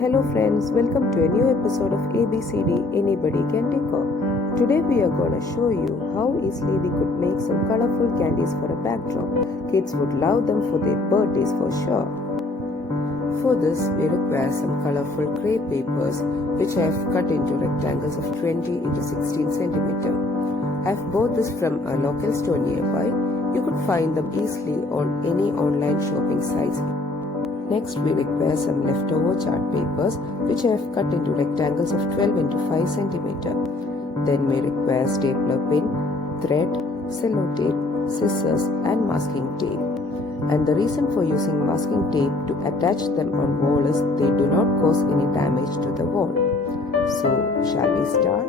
Hello friends, welcome to a new episode of ABCD Anybody Can Decor. Today we are gonna show you how easily we could make some colorful candies for a backdrop. Kids would love them for their birthdays for sure. For this we require some colorful crepe papers which I have cut into rectangles of 20 into 16 cm. I have bought this from a local store nearby. You could find them easily on any online shopping sites. Next we require some leftover chart papers which I have cut into rectangles of 12 into 5 cm. Then we require stapler pin, thread, cello tape, scissors and masking tape. And the reason for using masking tape to attach them on wall is they do not cause any damage to the wall. So shall we start?